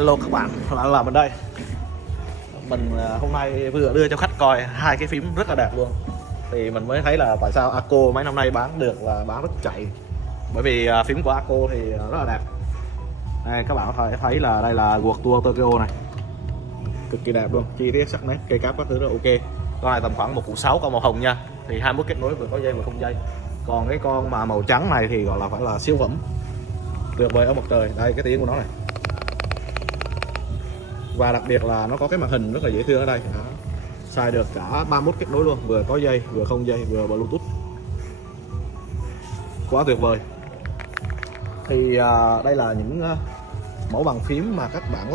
Hello các bạn, lại là mình đây. Mình hôm nay vừa đưa cho khách coi hai cái phím rất là đẹp luôn. Thì mình mới thấy là tại sao Aco mấy năm nay bán được và bán rất chạy. Bởi vì phím của Aco thì rất là đẹp. Đây các bạn có thể thấy là đây là World Tour Tokyo này, cực kỳ đẹp luôn, chi tiết sắc nét, cây cáp các thứ rất ok. Con này tầm khoảng 1.6 con màu hồng nha, thì 21 kết nối vừa có dây vừa không dây. Còn cái con mà màu trắng này thì gọi là phải là siêu phẩm, tuyệt vời ở một trời. Đây cái tiếng của nó này, và đặc biệt là nó có cái màn hình rất là dễ thương ở đây đó. Xài được cả 31 kết nối luôn, vừa có dây vừa không dây vừa Bluetooth, quá tuyệt vời. Thì đây là những mẫu bàn phím mà các bạn có